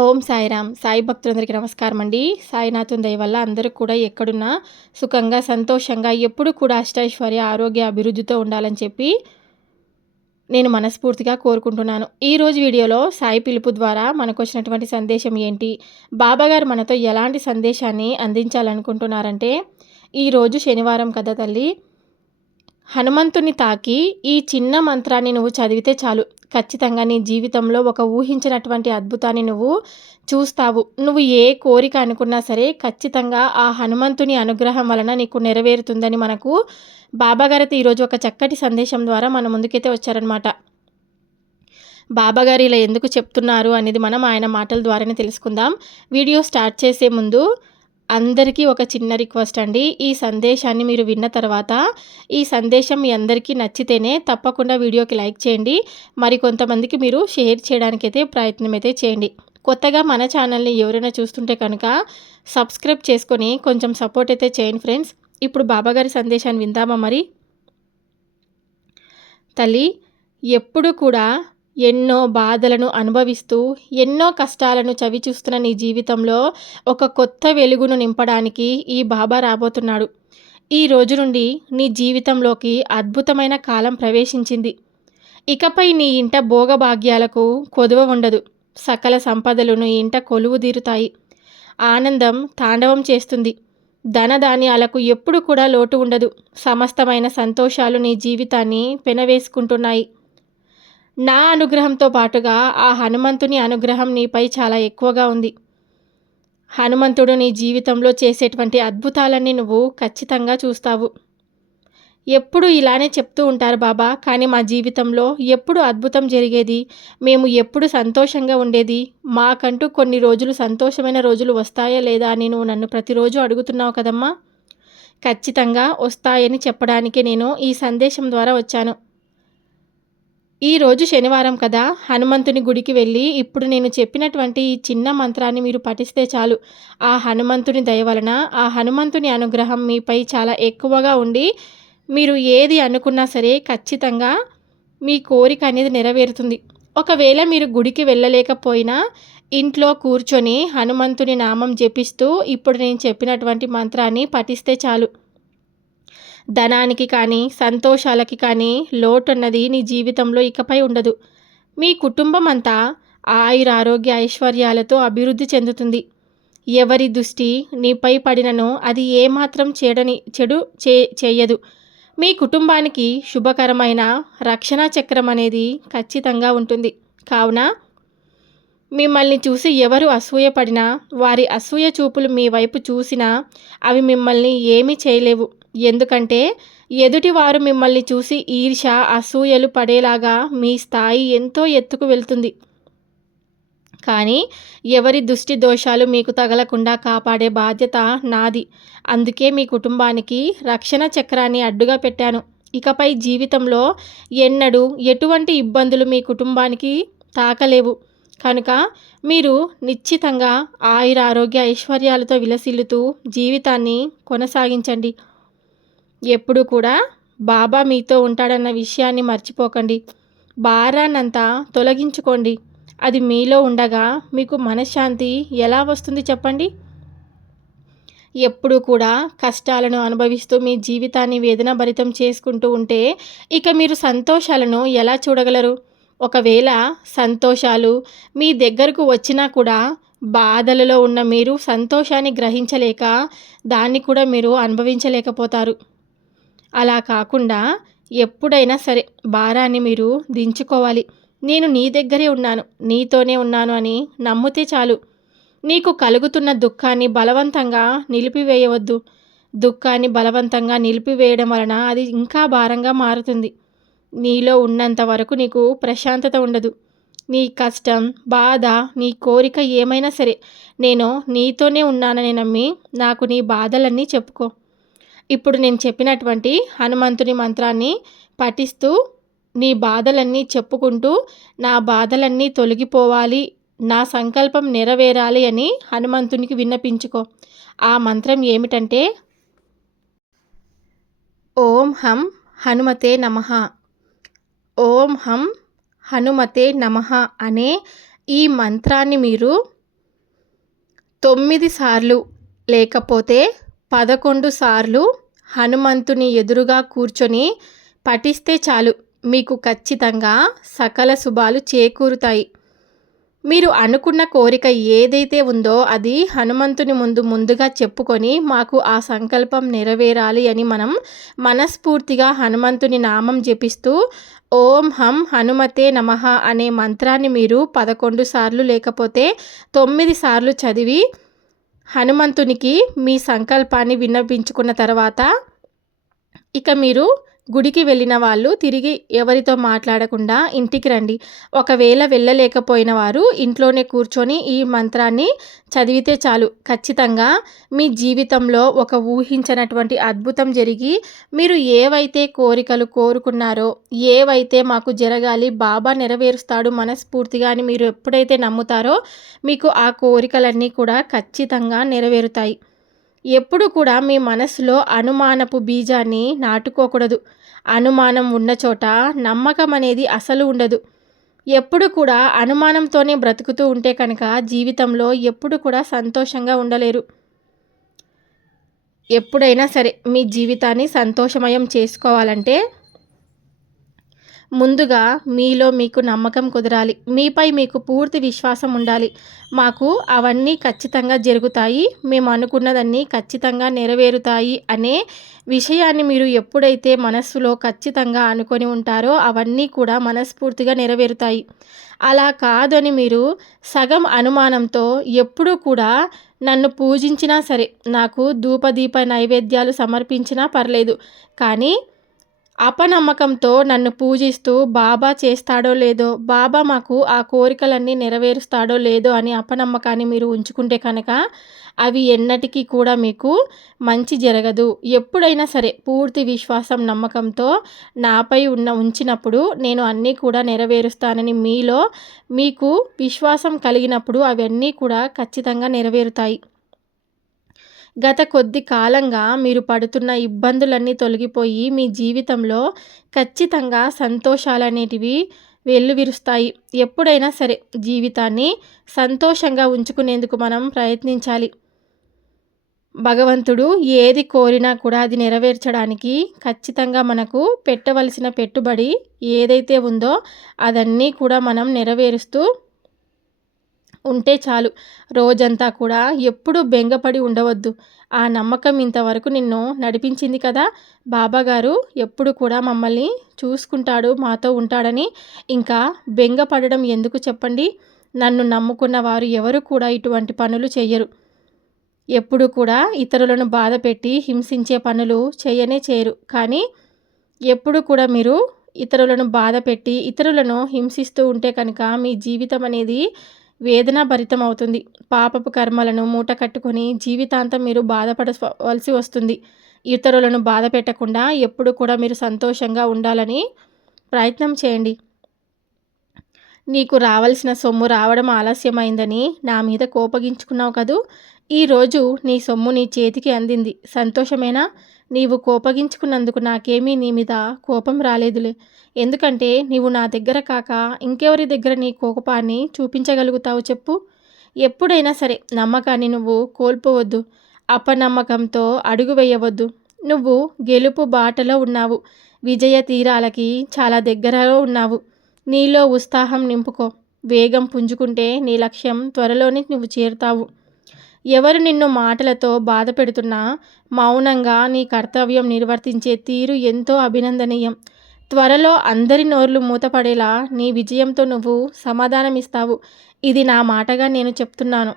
ఓం సాయిరామ్. సాయి భక్తులందరికీ నమస్కారం అండి సాయినాథం దయ వల్ల అందరూ కూడా ఎక్కడున్నా సుఖంగా సంతోషంగా ఎప్పుడు కూడా అష్టైశ్వర్య ఆరోగ్య అభివృద్ధితో ఉండాలని చెప్పి నేను మనస్ఫూర్తిగా కోరుకుంటున్నాను. ఈరోజు వీడియోలో సాయి పిలుపు ద్వారా మనకు వచ్చినటువంటి సందేశం ఏంటి? బాబాగారు మనతో ఎలాంటి సందేశాన్ని అందించాలనుకుంటున్నారంటే ఈరోజు శనివారం కదా తల్లి హనుమంతుని తాకి ఈ చిన్న మంత్రాన్ని నువ్వు చదివితే చాలు. ఖచ్చితంగా నీ జీవితంలో ఒక ఊహించినటువంటి అద్భుతాన్ని నువ్వు చూస్తావు. నువ్వు ఏ కోరిక అనుకున్నా సరే ఖచ్చితంగా ఆ హనుమంతుని అనుగ్రహం వలన నీకు నెరవేరుతుందని మనకు బాబాగారితో ఈరోజు ఒక చక్కటి సందేశం ద్వారా మన ముందుకైతే వచ్చారనమాట బాబాగారు ఇలా ఎందుకు చెప్తున్నారు అనేది మనం ఆయన మాటల ద్వారానే తెలుసుకుందాం. వీడియో స్టార్ట్ చేసే ముందు అందరికీ ఒక చిన్న రిక్వెస్ట్ అండి. ఈ సందేశాన్ని మీరు విన్న తర్వాత ఈ సందేశం మీ అందరికీ నచ్చితేనే తప్పకుండా వీడియోకి లైక్ చేయండి. మరి కొంతమందికి మీరు షేర్ చేయడానికైతే ప్రయత్నం అయితే చేయండి. కొత్తగా మన ఛానల్ని ఎవరైనా చూస్తుంటే కనుక సబ్స్క్రైబ్ చేసుకొని కొంచెం సపోర్ట్ అయితే చేయండి ఫ్రెండ్స్. ఇప్పుడు బాబాగారి సందేశాన్ని విందామా మరి? తల్లి ఎప్పుడు కూడా ఎన్నో బాధలను అనుభవిస్తూ ఎన్నో కష్టాలను చవిచూస్తున్న నీ జీవితంలో ఒక కొత్త వెలుగును నింపడానికి ఈ బాబా రాబోతున్నాడు. ఈ రోజు నుండి నీ జీవితంలోకి అద్భుతమైన కాలం ప్రవేశించింది. ఇకపై నీ ఇంట భోగభాగ్యాలకు కొదువ ఉండదు. సకల సంపదలు నీ ఇంట కొలువు తీరుతాయి. ఆనందం తాండవం చేస్తుంది. ధనధాన్యాలకు ఎప్పుడు కూడా లోటు ఉండదు. సమస్తమైన సంతోషాలు నీ జీవితాన్ని పెనవేసుకుంటున్నాయి. నా అనుగ్రహంతో పాటుగా ఆ హనుమంతుని అనుగ్రహం నీపై చాలా ఎక్కువగా ఉంది. హనుమంతుడు నీ జీవితంలో చేసేటువంటి అద్భుతాలన్నీ నువ్వు ఖచ్చితంగా చూస్తావు. ఎప్పుడు ఇలానే చెప్తూ ఉంటారు బాబా కానీ మా జీవితంలో ఎప్పుడు అద్భుతం జరిగేది మేము ఎప్పుడు సంతోషంగా ఉండేది మాకంటూ కొన్ని రోజులు సంతోషమైన రోజులు వస్తాయా లేదా అని నువ్వు నన్ను ప్రతిరోజు అడుగుతున్నావు కదమ్మా? ఖచ్చితంగా వస్తాయని చెప్పడానికి నేను ఈ సందేశం ద్వారా వచ్చాను. ఈరోజు శనివారం కదా. హనుమంతుని గుడికి వెళ్ళి ఇప్పుడు నేను చెప్పినటువంటి ఈ చిన్న మంత్రాన్ని మీరు పఠిస్తే చాలు. ఆ హనుమంతుని దయ వలన ఆ హనుమంతుని అనుగ్రహం మీపై చాలా ఎక్కువగా ఉండి మీరు ఏది అనుకున్నా సరే ఖచ్చితంగా మీ కోరిక అనేది నెరవేరుతుంది. ఒకవేళ మీరు గుడికి వెళ్ళలేకపోయినా ఇంట్లో కూర్చొని హనుమంతుని నామం జపిస్తూ ఇప్పుడు నేను చెప్పినటువంటి మంత్రాన్ని పఠిస్తే చాలు. ధనానికి కానీ సంతోషాలకి కానీ లోటు అన్నది నీ జీవితంలో ఇకపై ఉండదు. మీ కుటుంబం అంతా ఆయుర ఆరోగ్య ఐశ్వర్యాలతో అభివృద్ధి చెందుతుంది. ఎవరి దృష్టి నీపై పడిననో అది ఏమాత్రం చెడని చెడు చే చేయదు. మీ కుటుంబానికి శుభకరమైన రక్షణ చక్రం అనేది ఖచ్చితంగా ఉంటుంది. కావున మిమ్మల్ని చూసి ఎవరు అసూయపడినా వారి అసూయ చూపులు మీ వైపు చూసినా అవి మిమ్మల్ని ఏమీ చేయలేవు. ఎందుకంటే ఎదుటివారు మిమ్మల్ని చూసి ఈర్ష అసూయలు పడేలాగా మీ స్థాయి ఎంతో ఎత్తుకు వెళ్తుంది. కానీ ఎవరి దుష్టి దోషాలు మీకు తగలకుండా కాపాడే బాధ్యత నాది. అందుకే మీ కుటుంబానికి రక్షణ చక్రాన్ని అడ్డుగా పెట్టాను. ఇకపై జీవితంలో ఎన్నడూ ఎటువంటి ఇబ్బందులు మీ కుటుంబానికి తాకలేవు. కనుక మీరు నిశ్చితంగా ఆయుర ఆరోగ్య ఐశ్వర్యాలతో విలసిల్లుతూ జీవితాన్ని కొనసాగించండి. ఎప్పుడు కూడా బాబా మీతో ఉంటాడన్న విషయాన్ని మర్చిపోకండి. భారాన్నంతా తొలగించుకోండి. అది మీలో ఉండగా మీకు మనశ్శాంతి ఎలా వస్తుంది చెప్పండి? ఎప్పుడు కూడా కష్టాలను అనుభవిస్తూ మీ జీవితాన్ని వేదన భరితం చేసుకుంటూ ఉంటే ఇక మీరు సంతోషాలను ఎలా చూడగలరు? ఒకవేళ సంతోషాలు మీ దగ్గరకు వచ్చినా కూడా బాధలలో ఉన్న మీరు సంతోషాన్ని గ్రహించలేక దాన్ని కూడా మీరు అనుభవించలేకపోతారు. అలా కాకుండా ఎప్పుడైనా సరే భారాన్ని మీరు దించుకోవాలి. నేను నీ దగ్గరే ఉన్నాను. నీతోనే ఉన్నాను అని నమ్మితే చాలు. నీకు కలుగుతున్న దుఃఖాన్ని బలవంతంగా నిలిపివేయవద్దు. దుఃఖాన్ని బలవంతంగా నిలిపివేయడం వలన అది ఇంకా భారంగా మారుతుంది. నీలో ఉన్నంత వరకు నీకు ప్రశాంతత ఉండదు. నీ కష్టం బాధ నీ కోరిక ఏమైనా సరే నేను నీతోనే ఉన్నానని నమ్మి నాకు నీ బాధలన్నీ చెప్పుకో. ఇప్పుడు నేను చెప్పినటువంటి హనుమంతుని మంత్రాన్ని పఠిస్తూ నీ బాధలన్నీ చెప్పుకుంటూ నా బాధలన్నీ తొలగిపోవాలి నా సంకల్పం నెరవేరాలి అని హనుమంతునికి విన్నపించుకో. ఆ మంత్రం ఏమిటంటే ఓం హం హనుమతే నమ. ఓం హం హనుమతే నమ అనే ఈ మంత్రాన్ని మీరు తొమ్మిది సార్లు లేకపోతే పదకొండు సార్లు హనుమంతుని ఎదురుగా కూర్చొని పఠిస్తే చాలు. మీకు ఖచ్చితంగా సకల శుభాలు చేకూరుతాయి. మీరు అనుకున్న కోరిక ఏదైతే ఉందో అది హనుమంతుని ముందు ముందుగా చెప్పుకొని మాకు ఆ సంకల్పం నెరవేరాలి అని మనం మనస్ఫూర్తిగా హనుమంతుని నామం జపిస్తూ ఓం హం హనుమతే నమ అనే మంత్రాన్ని మీరు పదకొండు సార్లు లేకపోతే తొమ్మిది సార్లు చదివి హనుమంతునికి మీ సంకల్పాన్ని విన్నపించుకున్న తర్వాత ఇక మీరు గుడికి వెళ్ళిన వాళ్ళు తిరిగి ఎవరితో మాట్లాడకుండా ఇంటికి రండి. ఒకవేళ వెళ్ళలేకపోయిన వారు ఇంట్లోనే కూర్చొని ఈ మంత్రాన్ని చదివితే చాలు. ఖచ్చితంగా మీ జీవితంలో ఒక ఊహించినటువంటి అద్భుతం జరిగి మీరు ఏవైతే కోరికలు కోరుకున్నారో ఏవైతే మాకు జరగాలి బాబా నెరవేరుస్తాడు మనస్ఫూర్తిగా అని మీరు ఎప్పుడైతే నమ్ముతారో మీకు ఆ కోరికలన్నీ కూడా ఖచ్చితంగా నెరవేరుతాయి. ఎప్పుడు కూడా మీ మనసులో అనుమానపు బీజాన్ని నాటుకోకూడదు. అనుమానం ఉన్న చోట నమ్మకం అనేది అసలు ఉండదు. ఎప్పుడు కూడా అనుమానంతోనే బ్రతుకుతూ ఉంటే కనుక జీవితంలో ఎప్పుడు కూడా సంతోషంగా ఉండలేరు. ఎప్పుడైనా సరే మీ జీవితాన్ని సంతోషమయం చేసుకోవాలంటే ముందుగా మీలో మీకు నమ్మకం కుదరాలి. మీపై మీకు పూర్తి విశ్వాసం ఉండాలి. మాకు అవన్నీ ఖచ్చితంగా జరుగుతాయి. మేము అనుకున్నదన్నీ ఖచ్చితంగా నెరవేరుతాయి అనే విషయాన్ని మీరు ఎప్పుడైతే మనస్సులో ఖచ్చితంగా అనుకొని ఉంటారో అవన్నీ కూడా మనస్ఫూర్తిగా నెరవేరుతాయి. అలా కాదని మీరు సగం అనుమానంతో ఎప్పుడూ కూడా నన్ను పూజించినా సరే నాకు ధూపదీప నైవేద్యాలు సమర్పించినా పర్లేదు. కానీ అపనమ్మకంతో నన్ను పూజిస్తూ బాబా చేస్తాడో లేదో బాబా మాకు ఆ కోరికలన్నీ నెరవేరుస్తాడో లేదో అని అపనమ్మకాన్ని మీరు ఉంచుకుంటే కనుక అవి ఎన్నటికీ కూడా మీకు మంచి జరగదు. ఎప్పుడైనా సరే పూర్తి విశ్వాసం నమ్మకంతో నాపై ఉన్న ఉంచినప్పుడు నేను అన్నీ కూడా నెరవేరుస్తానని మీలో మీకు విశ్వాసం కలిగినప్పుడు అవన్నీ కూడా ఖచ్చితంగా నెరవేరుతాయి. గత కొద్ది కాలంగా మీరు పడుతున్న ఇబ్బందులన్నీ తొలగిపోయి మీ జీవితంలో ఖచ్చితంగా సంతోషాలు అనేటివి వెల్లువిరుస్తాయి. ఎప్పుడైనా సరే జీవితాన్ని సంతోషంగా ఉంచుకునేందుకు మనం ప్రయత్నించాలి. భగవంతుడు ఏది కోరినా కూడా అది నెరవేర్చడానికి ఖచ్చితంగా మనకు పెట్టవలసిన పెట్టుబడి ఏదైతే ఉందో అదన్నీ కూడా మనం నెరవేరుస్తూ ఉంటే చాలు. రోజంతా కూడా ఎప్పుడూ బెంగపడి ఉండవద్దు. ఆ నమ్మకం ఇంతవరకు నిన్ను నడిపించింది కదా? బాబాగారు ఎప్పుడు కూడా మమ్మల్ని చూసుకుంటాడు మాతో ఉంటాడని. ఇంకా బెంగపడడం ఎందుకు చెప్పండి? నన్ను నమ్ముకున్న వారు ఎవరు కూడా ఇటువంటి పనులు చెయ్యరు. ఎప్పుడు కూడా ఇతరులను బాధ పెట్టి హింసించే పనులు చేయనే చేయరు. కానీ ఎప్పుడు కూడా మీరు ఇతరులను బాధ పెట్టి ఇతరులను హింసిస్తూ ఉంటే కనుక మీ జీవితం అనేది వేదనాభరితం అవుతుంది పాపపు కర్మలను మూట కట్టుకొని జీవితాంతం మీరు బాధపడవలసి వస్తుంది. ఇతరులను బాధ పెట్టకుండా ఎప్పుడు కూడా మీరు సంతోషంగా ఉండాలని ప్రయత్నం చేయండి. నీకు రావాల్సిన సొమ్ము రావడం ఆలస్యమైందని నా మీద కోపగించుకున్నావు కదూ? ఈరోజు నీ సొమ్ము నీ చేతికి అందింది. సంతోషమేనా? నీవు కోపగించుకున్నందుకు నాకేమీ నీ మీద కోపం రాలేదులే. ఎందుకంటే నీవు నా దగ్గర కాక ఇంకెవరి దగ్గర నీ కోపాన్ని చూపించగలుగుతావు చెప్పు. ఎప్పుడైనా సరే నమ్మకాన్ని నువ్వు కోల్పోవద్దు. అపనమ్మకంతో అడుగు వేయవద్దు. నువ్వు గెలుపు బాటలో ఉన్నావు. విజయ తీరాలకి చాలా దగ్గరలో ఉన్నావు. నీలో ఉత్సాహం నింపుకో. వేగం పుంజుకుంటే నీ లక్ష్యం త్వరలోనే నువ్వు చేరుతావు. ఎవరు నిన్ను మాటలతో బాధ పెడుతున్నా? మౌనంగా నీ కర్తవ్యం నిర్వర్తించే తీరు ఎంతో అభినందనీయం. త్వరలో అందరి నోర్లు మూతపడేలా నీ విజయంతో నువ్వు సమాధానమిస్తావు. ఇది నా మాటగా నేను చెప్తున్నాను.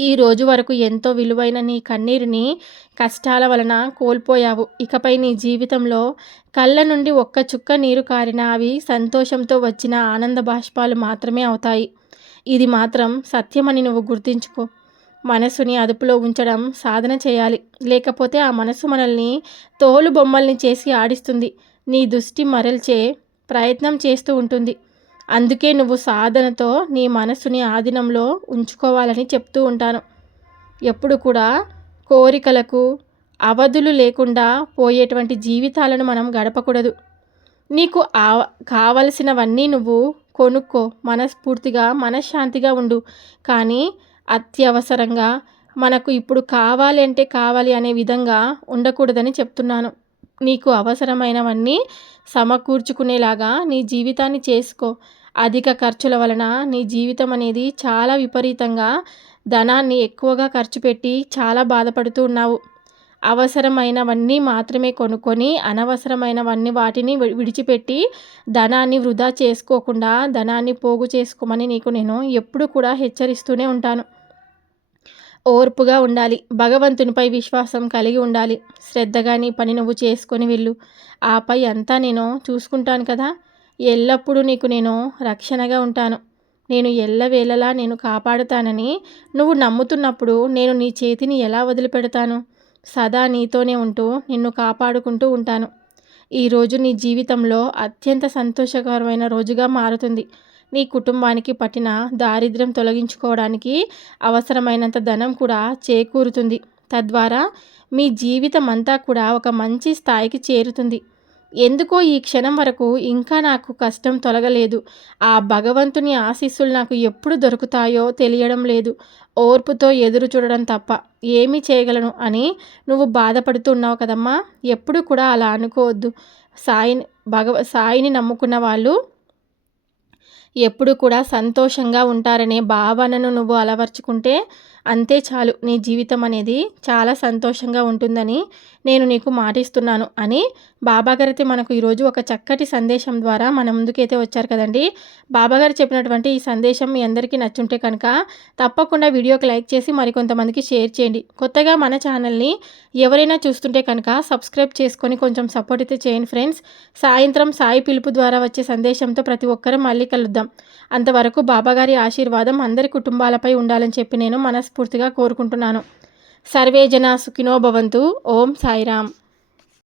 ఈ రోజు వరకు ఎంతో విలువైన నీ కన్నీరుని కష్టాల వలన కోల్పోయావు. ఇకపై నీ జీవితంలో కళ్ళ నుండి ఒక్క చుక్క నీరు కారిన అవి సంతోషంతో వచ్చిన ఆనంద బాష్పాలు మాత్రమే అవుతాయి. ఇది మాత్రం సత్యమని నువ్వు గుర్తించుకో. మనసుని అదుపులో ఉంచడం సాధన చేయాలి. లేకపోతే ఆ మనసు మనల్ని తోలు బొమ్మల్ని చేసి ఆడిస్తుంది. నీ దృష్టి మరల్చే ప్రయత్నం చేస్తూ ఉంటుంది. అందుకే నువ్వు సాధనతో నీ మనసుని ఆధీనంలో ఉంచుకోవాలని చెప్తూ ఉంటాను. ఎప్పుడు కూడా కోరికలకు అవధులు లేకుండా పోయేటువంటి జీవితాలను మనం గడపకూడదు. నీకు ఆ కావలసినవన్నీ నువ్వు కొనుక్కో. మనస్ఫూర్తిగా మనశ్శాంతిగా ఉండు. కానీ అత్యవసరంగా మనకు ఇప్పుడు కావాలి అంటే కావాలి అనే విధంగా ఉండకూడదని చెప్తున్నాను. నీకు అవసరమైనవన్నీ సమకూర్చుకునేలాగా నీ జీవితాన్ని చేసుకో. అధిక ఖర్చుల వలన నీ జీవితం అనేది చాలా విపరీతంగా ధనాన్ని ఎక్కువగా ఖర్చు పెట్టి చాలా బాధపడుతూ ఉన్నావు. అవసరమైనవన్నీ మాత్రమే కొనుక్కొని అనవసరమైనవన్నీ వాటిని విడిచిపెట్టి ధనాన్ని వృధా చేసుకోకుండా ధనాన్ని పోగు చేసుకోమని నీకు నేను ఎప్పుడు కూడా హెచ్చరిస్తూనే ఉంటాను. ఓర్పుగా ఉండాలి భగవంతునిపై విశ్వాసం కలిగి ఉండాలి. శ్రద్ధగా నీ పని నువ్వు చేసుకొని వెళ్ళు. ఆపై అంతా నేను చూసుకుంటాను కదా. ఎల్లప్పుడూ నీకు నేను రక్షణగా ఉంటాను. నేను ఎల్లవేళలా నేను కాపాడుతానని నువ్వు నమ్ముతున్నప్పుడు నేను నీ చేతిని ఎలా వదిలిపెడతాను? సదా నీతోనే ఉంటూ నిన్ను కాపాడుకుంటూ ఉంటాను. ఈరోజు నీ జీవితంలో అత్యంత సంతోషకరమైన రోజుగా మారుతుంది. నీ కుటుంబానికి పట్టిన దారిద్ర్యం తొలగించుకోవడానికి అవసరమైనంత ధనం కూడా చేకూరుతుంది. తద్వారా మీ జీవితం అంతా కూడా ఒక మంచి స్థాయికి చేరుతుంది. ఎందుకో ఈ క్షణం వరకు ఇంకా నాకు కష్టం తొలగలేదు. ఆ భగవంతుని ఆశీస్సులు నాకు ఎప్పుడు దొరుకుతాయో తెలియడం లేదు. ఓర్పుతో ఎదురు చూడడం తప్ప ఏమి చేయగలను అని నువ్వు బాధపడుతున్నావు కదమ్మా. ఎప్పుడు కూడా అలా అనుకోవద్దు. సాయిని భగవ సాయిని నమ్ముకున్న వాళ్ళు ఎప్పుడు కూడా సంతోషంగా ఉంటారనే భావనను నువ్వు అలవర్చుకుంటే అంతే చాలు నీ జీవితం అనేది చాలా సంతోషంగా ఉంటుందని నేను నీకు మాటిస్తున్నాను అని బాబాగారైతే మనకు ఈరోజు ఒక చక్కటి సందేశం ద్వారా మన ముందుకైతే వచ్చారు కదండి. బాబాగారు చెప్పినటువంటి ఈ సందేశం మీ అందరికీ నచ్చుంటే కనుక తప్పకుండా వీడియోకి లైక్ చేసి మరికొంతమందికి షేర్ చేయండి. కొత్తగా మన ఛానల్ని ఎవరైనా చూస్తుంటే కనుక సబ్స్క్రైబ్ చేసుకొని కొంచెం సపోర్ట్ అయితే చేయండి ఫ్రెండ్స్. సాయంత్రం సాయి పిలుపు ద్వారా వచ్చే సందేశంతో ప్రతి ఒక్కరూ మళ్ళీ కలుద్దాం. అంతవరకు బాబాగారి ఆశీర్వాదం అందరి కుటుంబాలపై ఉండాలని చెప్పి నేను మనస్ఫూర్తిగా కోరుకుంటున్నాను. సర్వే జన సుఖినో భవంతు. ఓం సాయిరామ్.